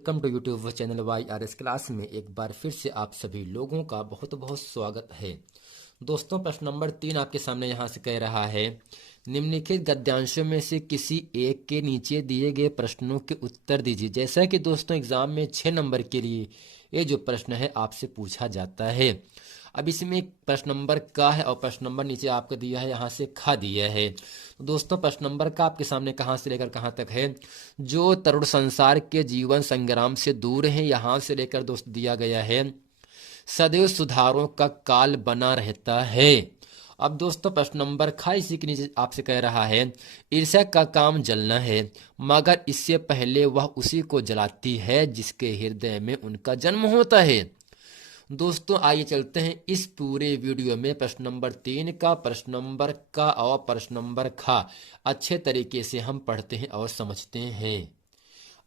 Welcome to YouTube channel YRS class में एक बार फिर से आप सभी लोगों का बहुत बहुत स्वागत है। दोस्तों, प्रश्न नंबर 3 आपके सामने यहाँ से कह रहा है, निम्नलिखित गद्यांशों में से किसी एक के नीचे दिए गए प्रश्नों के उत्तर दीजिए। जैसा कि दोस्तों एग्जाम में 6 नंबर के लिए ये जो प्रश्न है आपसे पूछा जाता है। अब इसमें एक प्रश्न नंबर का है और प्रश्न नंबर नीचे आपको दिया है, यहाँ से खा दिया है। तो दोस्तों प्रश्न नंबर का आपके सामने कहाँ से लेकर कहाँ तक है, जो तरुण संसार के जीवन संग्राम से दूर है, यहाँ से लेकर दोस्त दिया गया है सदैव सुधारों का काल बना रहता है। अब दोस्तों प्रश्न नंबर खा इसी के नीचे आपसे कह रहा है, ईर्ष्या का काम जलना है मगर इससे पहले वह उसी को जलाती है जिसके हृदय में उनका जन्म होता है। दोस्तों आइए चलते हैं इस पूरे वीडियो में प्रश्न नंबर 3 का, प्रश्न नंबर का और प्रश्न नंबर खा अच्छे तरीके से हम पढ़ते हैं और समझते हैं।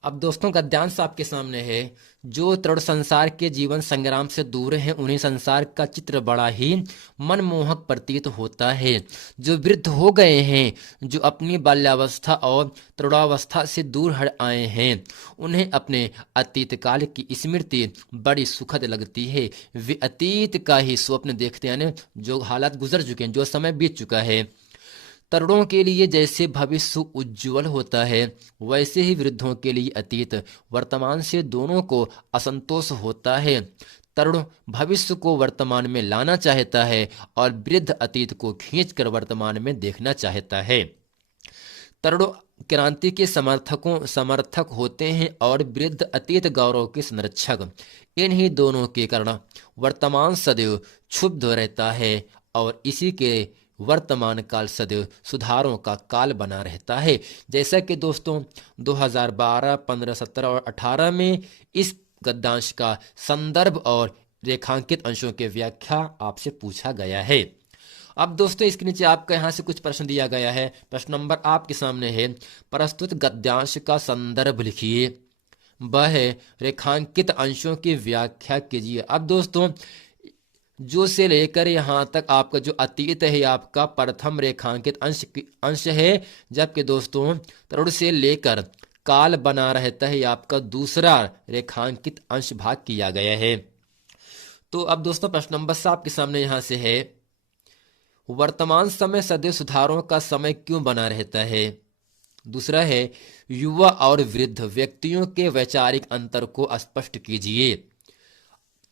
अब दोस्तों गद्यांश आपके सामने है, जो तरुण संसार के जीवन संग्राम से दूर है उन्हें संसार का चित्र बड़ा ही मनमोहक प्रतीत होता है। जो वृद्ध हो गए हैं, जो अपनी बाल्यावस्था और तरुणावस्था से दूर हट आए हैं, उन्हें अपने अतीत काल की स्मृति बड़ी सुखद लगती है। वे अतीत का ही स्वप्न देखते हैं, यानी जो हालात गुजर चुके हैं, जो समय बीत चुका है। तरुणों के लिए जैसे भविष्य उज्जवल होता है, वैसे ही वृद्धों के लिए अतीत वर्तमान से दोनों को असंतोष होता है। तरुण भविष्य को वर्तमान में लाना चाहता है और वृद्ध अतीत को खींचकर वर्तमान में देखना चाहता है। तरुण क्रांति के समर्थक होते हैं और वृद्ध अतीत गौरव के संरक्षक। इन्हीं दोनों के कारण वर्तमान सदैव क्षुब्ध रहता है और इसी के वर्तमान काल सदैव सुधारों का काल बना रहता है। जैसा कि दोस्तों 2012, 15, 17 और 18 में इस गद्यांश का संदर्भ और रेखांकित अंशों के व्याख्या आपसे पूछा गया है। अब दोस्तों इसके नीचे आपका यहाँ से कुछ प्रश्न दिया गया है। प्रश्न नंबर आपके सामने है, प्रस्तुत गद्यांश का संदर्भ लिखिए, वह रेखांकित अंशों की व्याख्या कीजिए। अब दोस्तों जो से लेकर यहाँ तक आपका जो अतीत है आपका प्रथम रेखांकित अंश है, जबकि दोस्तों तरुण से लेकर काल बना रहता है आपका दूसरा रेखांकित अंश भाग किया गया है। तो अब दोस्तों प्रश्न नंबर 7 आपके सामने यहाँ से है, वर्तमान समय सदैव सुधारों का समय क्यों बना रहता है। दूसरा है, युवा और वृद्ध व्यक्तियों के वैचारिक अंतर को स्पष्ट कीजिए।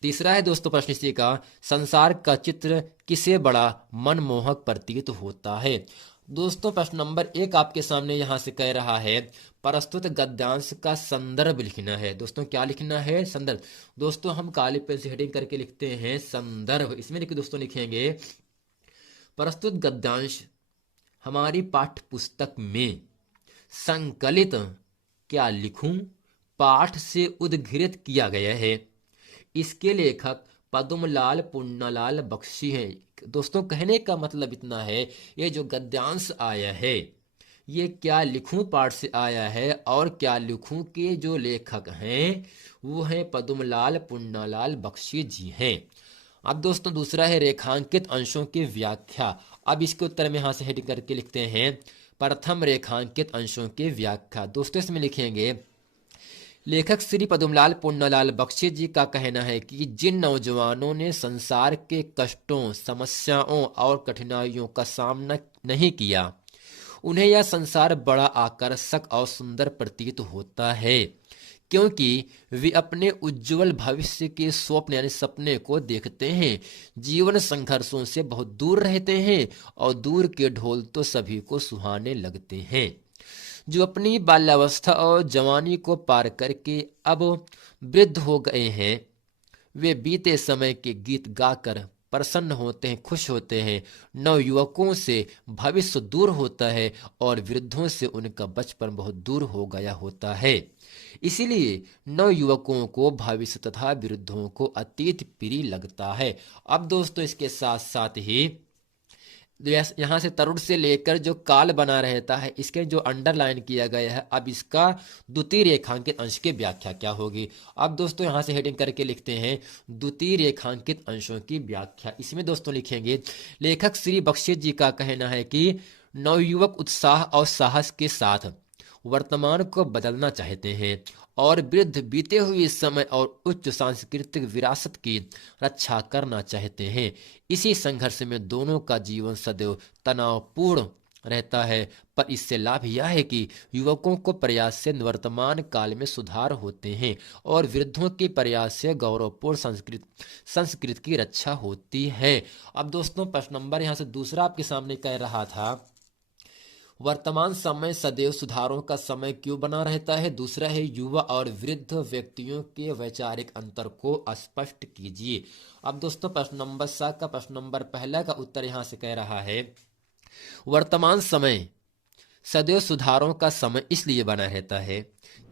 तीसरा है दोस्तों प्रश्न इसी का, संसार का चित्र किसे बड़ा मनमोहक प्रतीत होता है। दोस्तों प्रश्न नंबर 1 आपके सामने यहाँ से कह रहा है, प्रस्तुत गद्यांश का संदर्भ लिखना है। दोस्तों क्या लिखना है, संदर्भ। दोस्तों हम काली पेन से हेडिंग करके लिखते हैं संदर्भ। इसमें लिखिए दोस्तों, लिखेंगे प्रस्तुत गद्यांश हमारी पाठ्य पुस्तक में संकलित, क्या लिखूं, पाठ से उद्धृत किया गया है। इसके लेखक पद्मलाल पुन्नालाल बख्शी हैं। दोस्तों कहने का मतलब इतना है, ये जो गद्यांश आया है ये क्या लिखूं पाठ से आया है और क्या लिखूं के जो लेखक हैं वो हैं पद्मलाल पुन्नालाल बख्शी जी हैं। अब दोस्तों दूसरा है रेखांकित अंशों की व्याख्या। अब इसके उत्तर में यहां से हेडिंग करके लिखते हैं, प्रथम रेखांकित अंशों की व्याख्या। दोस्तों इसमें लिखेंगे, लेखक श्री पद्मलाल पुन्नालाल बख्शी जी का कहना है कि जिन नौजवानों ने संसार के कष्टों, समस्याओं और कठिनाइयों का सामना नहीं किया, उन्हें यह संसार बड़ा आकर्षक और सुंदर प्रतीत होता है, क्योंकि वे अपने उज्जवल भविष्य के स्वप्न यानी सपने को देखते हैं। जीवन संघर्षों से बहुत दूर रहते हैं और दूर के ढोल तो सभी को सुहाने लगते हैं। जो अपनी बाल्यावस्था और जवानी को पार करके अब वृद्ध हो गए हैं, वे बीते समय के गीत गाकर प्रसन्न होते हैं, खुश होते हैं। नवयुवकों से भविष्य दूर होता है और वृद्धों से उनका बचपन बहुत दूर हो गया होता है। इसीलिए नवयुवकों को भविष्य तथा वृद्धों को अतीत प्रिय लगता है। अब दोस्तों इसके साथ साथ ही यहाँ से तरुण से लेकर जो काल बना रहता है, इसके जो अंडरलाइन किया गया है, अब इसका द्वितीय रेखांकित अंश की व्याख्या क्या होगी। अब दोस्तों यहाँ से हेडिंग करके लिखते हैं, द्वितीय रेखांकित अंशों की व्याख्या। इसमें दोस्तों लिखेंगे, लेखक श्री बख्शी जी का कहना है कि नवयुवक उत्साह और साहस के साथ वर्तमान को बदलना चाहते हैं और वृद्ध बीते हुए समय और उच्च सांस्कृतिक विरासत की रक्षा करना चाहते हैं। इसी संघर्ष में दोनों का जीवन सदैव तनावपूर्ण रहता है, पर इससे लाभ यह है कि युवकों को प्रयास से वर्तमान काल में सुधार होते हैं और वृद्धों के प्रयास से गौरवपूर्ण संस्कृति की रक्षा होती है। अब दोस्तों प्रश्न नंबर यहाँ से दूसरा आपके सामने कह रहा था, वर्तमान समय सदैव सुधारों का समय क्यों बना रहता है। दूसरा है, युवा और वृद्ध व्यक्तियों के वैचारिक अंतर को स्पष्ट कीजिए। अब दोस्तों प्रश्न नंबर 7 का प्रश्न नंबर पहला का उत्तर यहाँ से कह रहा है, वर्तमान समय सदैव सुधारों का समय इसलिए बना रहता है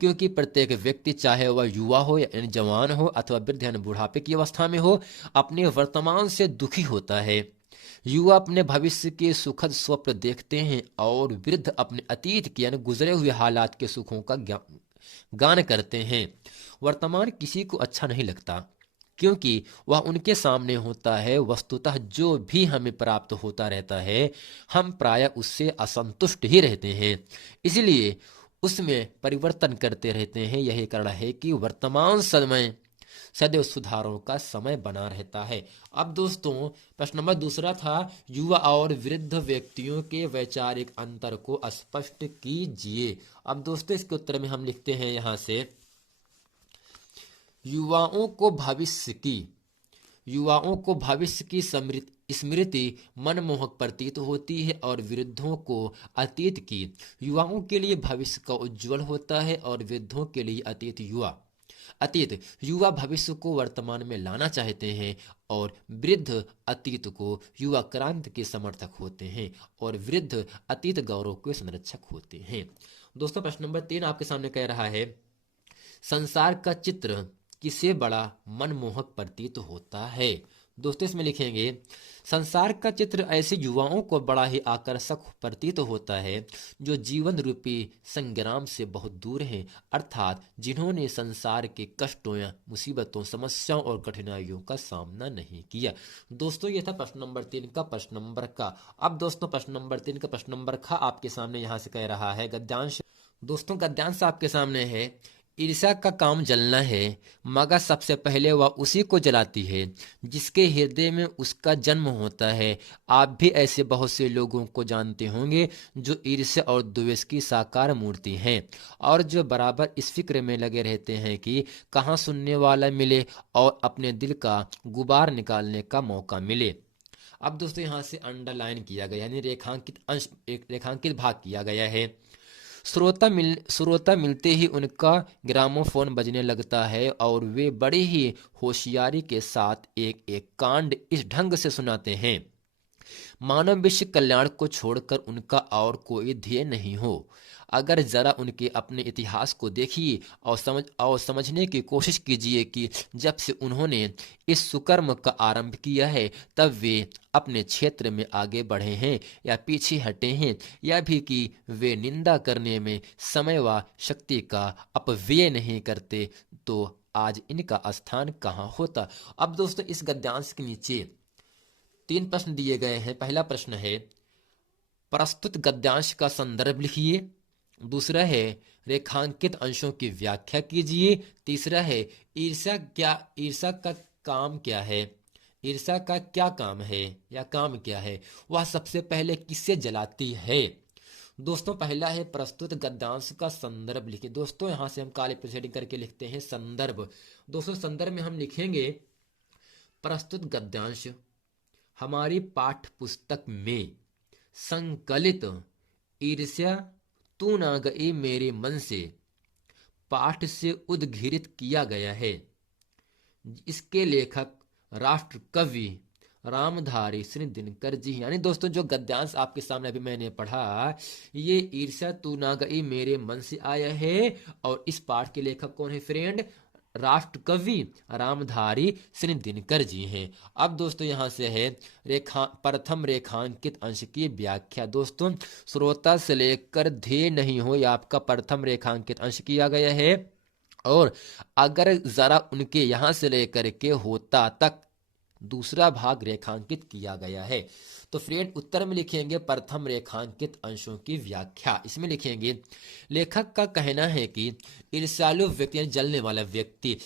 क्योंकि प्रत्येक व्यक्ति, चाहे वह युवा हो या जवान हो अथवा वृद्ध यानी बुढ़ापे की अवस्था में हो, अपने वर्तमान से दुखी होता है। युवा अपने भविष्य के सुखद स्वप्न देखते हैं और वृद्ध अपने अतीत के यानी गुजरे हुए हालात के सुखों का गान करते हैं। वर्तमान किसी को अच्छा नहीं लगता क्योंकि वह उनके सामने होता है। वस्तुतः जो भी हमें प्राप्त होता रहता है, हम प्रायः उससे असंतुष्ट ही रहते हैं, इसलिए उसमें परिवर्तन करते रहते हैं। यही कारण है कि वर्तमान समय सदैव सुधारों का समय बना रहता है। अब दोस्तों प्रश्न नंबर दूसरा था, युवा और वृद्ध व्यक्तियों के वैचारिक अंतर को स्पष्ट कीजिए। अब दोस्तों इसके उत्तर में हम लिखते हैं यहाँ से, युवाओं को भविष्य की स्मृति मनमोहक प्रतीत होती है और वृद्धों को अतीत की। युवाओं के लिए भविष्य का उज्जवल होता है और वृद्धों के लिए अतीत। युवा भविष्य को वर्तमान में लाना चाहते हैं और वृद्ध अतीत को। युवा क्रांति के समर्थक होते हैं और वृद्ध अतीत गौरव के संरक्षक होते हैं। दोस्तों प्रश्न नंबर 3 आपके सामने कह रहा है, संसार का चित्र किसे बड़ा मनमोहक प्रतीत होता है। दोस्तों इसमें लिखेंगे, संसार का चित्र ऐसे युवाओं को बड़ा ही आकर्षक प्रतीत होता है जो जीवन रूपी संग्राम से बहुत दूर हैं, अर्थात जिन्होंने संसार के कष्टों या मुसीबतों, समस्याओं और कठिनाइयों का सामना नहीं किया। दोस्तों ये था प्रश्न नंबर 3 का प्रश्न नंबर का। अब दोस्तों प्रश्न नंबर 3 का प्रश्न नंबर खा आपके सामने यहाँ से कह रहा है, गद्यांश। दोस्तों गद्यांश आपके सामने है, ईर्ष्या का काम जलना है, मगर सबसे पहले वह उसी को जलाती है जिसके हृदय में उसका जन्म होता है। आप भी ऐसे बहुत से लोगों को जानते होंगे जो ईर्ष्या और द्वेष की साकार मूर्ति हैं और जो बराबर इस फिक्र में लगे रहते हैं कि कहाँ सुनने वाला मिले और अपने दिल का गुबार निकालने का मौका मिले। अब दोस्तों यहाँ से अंडरलाइन किया गया यानी रेखांकित भाग किया गया है। श्रोता मिलते ही उनका ग्रामोफोन बजने लगता है और वे बड़ी ही होशियारी के साथ एक एक कांड इस ढंग से सुनाते हैं, मानव विश्व कल्याण को छोड़कर उनका और कोई ध्येय नहीं हो। अगर जरा उनके अपने इतिहास को देखिए और समझने की कोशिश कीजिए कि जब से उन्होंने इस सुकर्म का आरंभ किया है तब वे अपने क्षेत्र में आगे बढ़े हैं या पीछे हटे हैं, या भी कि वे निंदा करने में समय व शक्ति का अपव्यय नहीं करते, तो आज इनका स्थान कहाँ होता। अब दोस्तों इस गद्यांश के नीचे 3 प्रश्न दिए गए हैं। पहला प्रश्न है, प्रस्तुत गद्यांश का संदर्भ लिखिए। दूसरा है, रेखांकित अंशों की व्याख्या कीजिए। तीसरा है, ईर्ष्या का काम क्या है, ईर्ष्या का क्या काम है या काम क्या है, वह सबसे पहले किससे जलाती है। दोस्तों पहला है, प्रस्तुत गद्यांश का संदर्भ लिखिए। दोस्तों यहां से हम काले प्रोसीडिंग करके लिखते हैं संदर्भ। दोस्तों संदर्भ में हम लिखेंगे, प्रस्तुत गद्यांश हमारी पाठ्य पुस्तक में संकलित ईर्ष्या तू ना गई मेरे मन से पाठ से उद्घृत किया गया है। इसके लेखक राष्ट्र कवि रामधारी श्री दिनकर जी। यानी दोस्तों जो गद्यांश आपके सामने अभी मैंने पढ़ा, ये ईर्ष्या तू ना गई मेरे मन से आया है और इस पाठ के लेखक कौन है फ्रेंड, राष्ट्र कवि रामधारी श्री दिनकर जी हैं। अब दोस्तों यहाँ से है प्रथम रेखांकित अंश की व्याख्या। दोस्तों श्रोता से लेकर ध्येय नहीं हो, यह आपका प्रथम रेखांकित अंश किया गया है और अगर जरा उनके यहाँ से लेकर के होता तक दूसरा भाग रेखांकित किया गया है। तो फ्रेंड उत्तर में लिखेंगे प्रथम रेखांकित अंशों की व्याख्या। इसमें लिखेंगे लेखक का कहना है कि ईर्ष्यालु व्यक्ति यानी जलने वाला व्यक्ति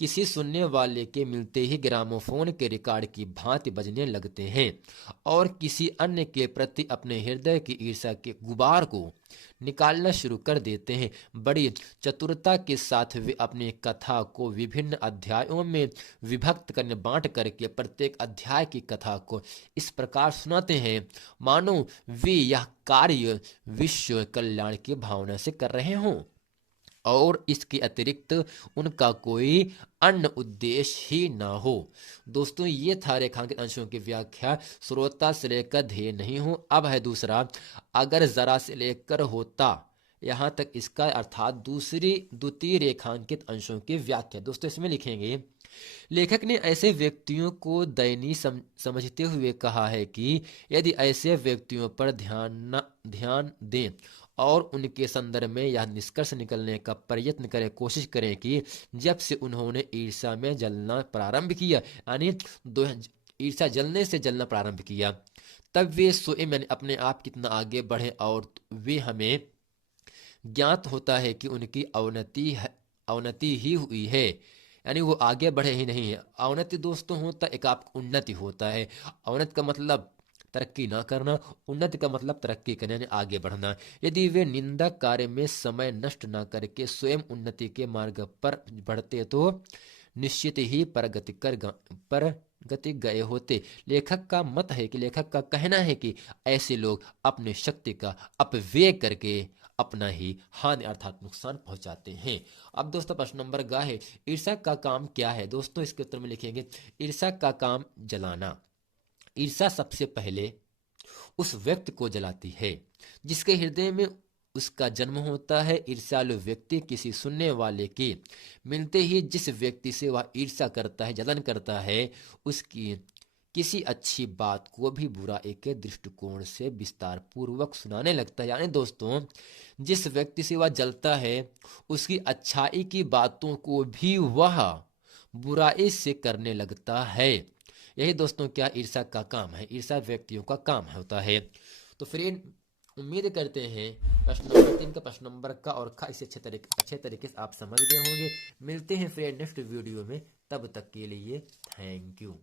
किसी सुनने वाले के मिलते ही ग्रामोफोन के रिकॉर्ड की भांति बजने लगते हैं और किसी अन्य के प्रति अपने हृदय की ईर्ष्या के गुबार को निकालना शुरू कर देते हैं। बड़ी चतुरता के साथ वे अपनी कथा को विभिन्न अध्यायों में विभक्त करने बांट करके प्रत्येक अध्याय की कथा को इस प्रकार सुनाते हैं मानो वे यह कार्य विश्व कल्याण की भावना से कर रहे हों और इसके अतिरिक्त उनका कोई अन्य उद्देश्य ही ना हो। दोस्तों ये था रेखांकित अंशों की व्याख्या। श्रोता से लेकर ध्येय नहीं हो। अब है दूसरा, अगर जरा से लेकर होता, यहाँ तक इसका अर्थात द्वितीय रेखांकित अंशों की व्याख्या। दोस्तों इसमें लिखेंगे लेखक ने ऐसे व्यक्तियों को दयनीय समझते हुए कहा है कि यदि ऐसे व्यक्तियों पर ध्यान दें और उनके संदर्भ में यह निष्कर्ष निकलने का प्रयत्न करें, कोशिश करें कि जब से उन्होंने ईर्ष्या में जलना प्रारंभ किया, यानी ईर्ष्या जलने से जलना प्रारंभ किया, तब वे स्वयं यानी अपने आप कितना आगे बढ़े और वे हमें ज्ञात होता है कि उनकी अवनति ही हुई है, यानी वो आगे बढ़े ही नहीं है। अवनति दोस्तों होता एक आप उन्नति होता है। अवनति का मतलब तरक्की ना करना, उन्नति का मतलब तरक्की करना यानी आगे बढ़ना। यदि वे निंदा कार्य में समय नष्ट ना करके स्वयं उन्नति के मार्ग पर बढ़ते तो निश्चित ही प्रगति गए होते। लेखक का कहना है कि ऐसे लोग अपने शक्ति का अपव्यय करके अपना ही हानि अर्थात नुकसान पहुंचाते हैं। अब दोस्तों प्रश्न नंबर ग है, ईर्ष्या का काम क्या है? दोस्तों इसके उत्तर में लिखेंगे ईर्ष्या का काम जलाना। ईर्ष्या सबसे पहले उस व्यक्ति को जलाती है जिसके हृदय में उसका जन्म होता है। ईर्ष्यालु व्यक्ति किसी सुनने वाले के मिलते ही जिस व्यक्ति से वह ईर्ष्या करता है, जलन करता है, उसकी किसी अच्छी बात को भी बुराई के दृष्टिकोण से विस्तार पूर्वक सुनाने लगता है। यानी दोस्तों जिस व्यक्ति से वह जलता है उसकी अच्छाई की बातों को भी वह बुराई से करने लगता है। यही दोस्तों क्या ईर्ष्या का काम है, ईर्ष्या व्यक्तियों का काम होता है। तो फ्रेंड उम्मीद करते हैं प्रश्न नंबर 3 का प्रश्न नंबर का और खा इसे अच्छे तरीके से आप समझ गए होंगे। मिलते हैं फ्रेंड नेक्स्ट वीडियो में, तब तक के लिए थैंक यू।